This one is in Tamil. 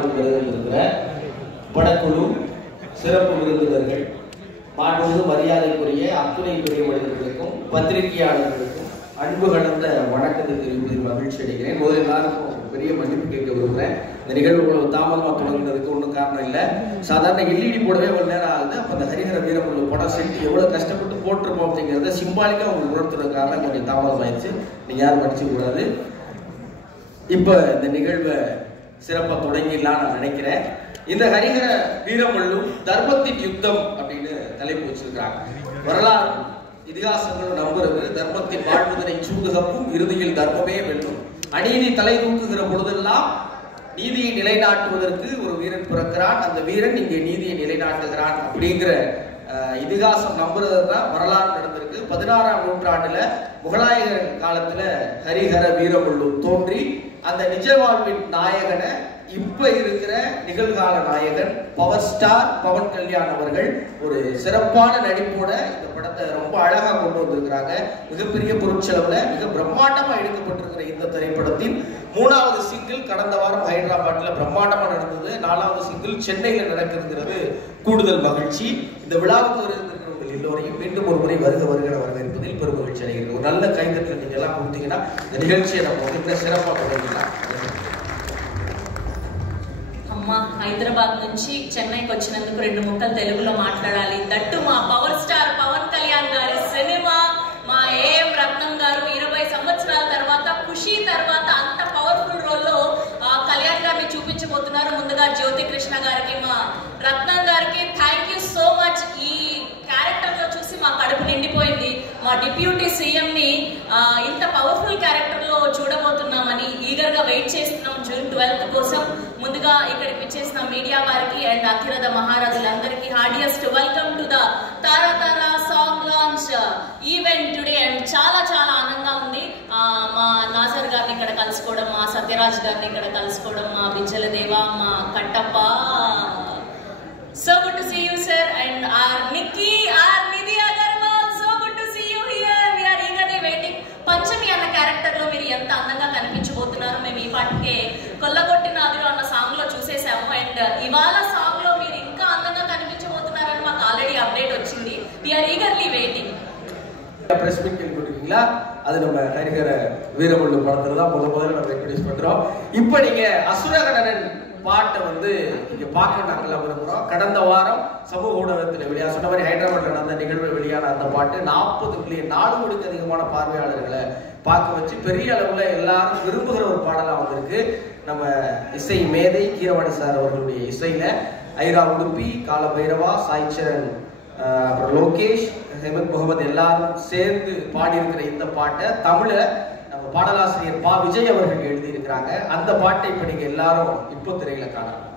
இருக்கிற படக்குழு சிறப்பு விருந்தினர்கள் மாண்புமிகு மரியாதைக்குரிய அத்துணை பெரிய மனிதர்களுக்கும் பத்திரிகையாளர்களுக்கும் அன்பு கலந்த வணக்கத்தை தெரிவிப்பதில் மகிழ்ச்சி அடைகிறேன். முதலில் எல்லாருக்கும் பெரிய மன்னிப்பு கேட்க விரும்புகிறேன். இந்த நிகழ்வு தாமதமாக தொடங்குறதுக்கு ஒன்றும் காரணம் இல்லை. சாதாரண எல்இடி போடவே ஒரு நேரம் ஆகுது. அப்போ அந்த ஹரிஹர வீரமுள்ள படம் செட்டு எவ்வளோ கஷ்டப்பட்டு போட்டிருப்போம் அப்படிங்கிறத சிம்பாலிக்காக உங்களுக்கு உணர்த்துறதுக்காக கொஞ்சம் தாமதம் ஆயிடுச்சு. நீங்கள் யாரும் படிச்சுக்க கூடாது. இப்போ இந்த நிகழ்வை சிறப்பாக தொடங்கிடலாம் நான் நினைக்கிறேன். இந்த ஹரிஹர வீரமல்லும் தர்மத்தின் யுத்தம் அப்படின்னு தலைப்பு வச்சிருக்காங்க. வரலாறு இதிகாசங்கள் நம்புறது தர்மத்தின் வாழ்வதனை சூதுகப்பும் இறுதியில் தர்மமே வெல்லும். அநீதி தலை தூக்குகிற பொழுதெல்லாம் நீதியை நிலைநாட்டுவதற்கு ஒரு வீரன் பிறக்கிறான். அந்த வீரன் இங்கே நீதியை நிலைநாட்டுகிறான் அப்படிங்கிற இதிகாசம் நம்புறதுதான் வரலாறு நடந்திருக்கு. 16ஆம் நூற்றாண்டுல முகலாயர் காலத்துல ஹரிஹர வீரமல்லு தோன்றி அந்த நிஜ வாழ்வின் நாயகனை இப்ப இருக்கிற நிகழ்கால நாயகன் பவர் ஸ்டார் பவன் கல்யாண் அவர்கள் ஒரு சிறப்பான நடிப்போட இந்த படத்தை ரொம்ப அழகா கொண்டு வந்திருக்கிறாங்க. மிகப்பெரிய பொருட்செலவுல மிக பிரம்மாண்டமா எடுக்கப்பட்டிருக்கிற இந்த திரைப்படத்தின் 3வது சிங்கிள் கடந்த வாரம் ஹைதராபாத்ல பிரம்மாண்டமா நடந்தது. 4வது சிங்கிள் சென்னையில நடக்கிறது கூடுதல் மகிழ்ச்சி. இந்த விழாவுக்கு வருகிறவர்கள் எல்லோரையும் மீண்டும் ஒரு முறை வருக வரவேற்பதில் பெரும் மகிழ்ச்சி அடைகிறது. ஒரு நல்ல கைதட்டல் நீங்க எல்லாம் கொடுத்தீங்கன்னா இந்த நிகழ்ச்சியை நம்ம வந்து சிறப்பாக தொடங்கலாம். అమ్మా హైదరాబాద్ నుంచి చెన్నైకి వచ్చినందుకు 2 ముక్కలు తెలుగులో మాట్లాడాలి. దట్టు మా పవర్ స్టార్ పవన్ కళ్యాణ్ గారి సినిమా, మా ఏఎం రత్నం గారు 20 సంవత్సరాల తర్వాత ఖుషి తర్వాత అంత పవర్ఫుల్ రోల్లో కళ్యాణ్ గారిని చూపించబోతున్నారు. ముందుగా జ్యోతి కృష్ణ గారికి, మా రత్నం గారికి థ్యాంక్ యూ సో మచ్. ఈ క్యారెక్టర్ లో చూసి మా కడుపు నిండిపోయింది. మా డిప్యూటీ సీఎం ని ఇంత పవర్ఫుల్ క్యారెక్టర్ లో చూడబోతున్నామని ఈగర్ గా వెయిట్ చేస్తున్నాం జూన్ 12 కోసం. ముందుగా ఇక్కడికి విచ్చేసిన మీడియా వారికి అండ్ అఖిరథ మహారాజులందరికీ heartiest welcome to the Tara Tara song launch event today. And చాలా చాలా ఆనందంగా ఉంది. మా నాజర్ గారిని ఇక్కడ కలుసుకోవడం, మా సత్యరాజ్ గారిని ఇక్కడ కలుసుకోవడం, మా బిజ్జల దేవ, మా Kattappa. So good to see you, sir, and our Nikki, our Nidhi Agarwal. So good to see you here. We are eagerly waiting. పంచమి అన్న క్యారెక్టర్ లో మీరు ఎంత అందంగా కనిపించబోతున్నారు. మేము ఈ పాటికే కొల్లగొట్టినాదిలో అన్న సాంగ్ లో చూసేసాము. అండ్ ఇవాళ సాంగ్ లో మీరు ఇంకా అందంగా కనిపించబోతున్నారని మాకు ఆల్రెడీ అప్డేట్ వచ్చింది. We are eagerly waiting. Press meet கேள்விப்பட்டிருக்கீங்களா? அது நம்ம ஹரிஹர வீரமல்லு படத்துல தான் முதல்ல நம்ம இன்ட்ரோடியூஸ் பண்றோம். இப்போ நீங்க அசுரகணன் பாட்டை வந்து இங்க பார்க்க நாங்கள் விரும்புகிறோம். கடந்த வாரம் சமூக ஊடகத்தில் வெளியாக சொன்ன மாதிரி ஹைதராபாத்ல நடந்த நிகழ்வு வெளியான அந்த பாட்டு 40.4 கோடிக்கு அதிகமான பார்வையாளர்களை பார்க்க வச்சு பெரிய அளவுல எல்லாரும் விரும்புகிற ஒரு பாடலா வந்திருக்கு. நம்ம இசை மேதை கீரவாணி சார் அவர்களுடைய இசையில ஐரா உடுப்பி, கால பைரவா, சாய்ச்சரன், அப்புறம் லோகேஷ், ஹேமந்த் முகமது எல்லாரும் சேர்ந்து பாடியிருக்கிற இந்த பாட்டை தமிழ நம்ம பாடலாசிரியர் பா விஜய் அவர்கள் எழுதி இருக்கிறாங்க. அந்த பாட்டை இப்ப நீங்க எல்லாரும் இப்போ திரையில காணலாம்.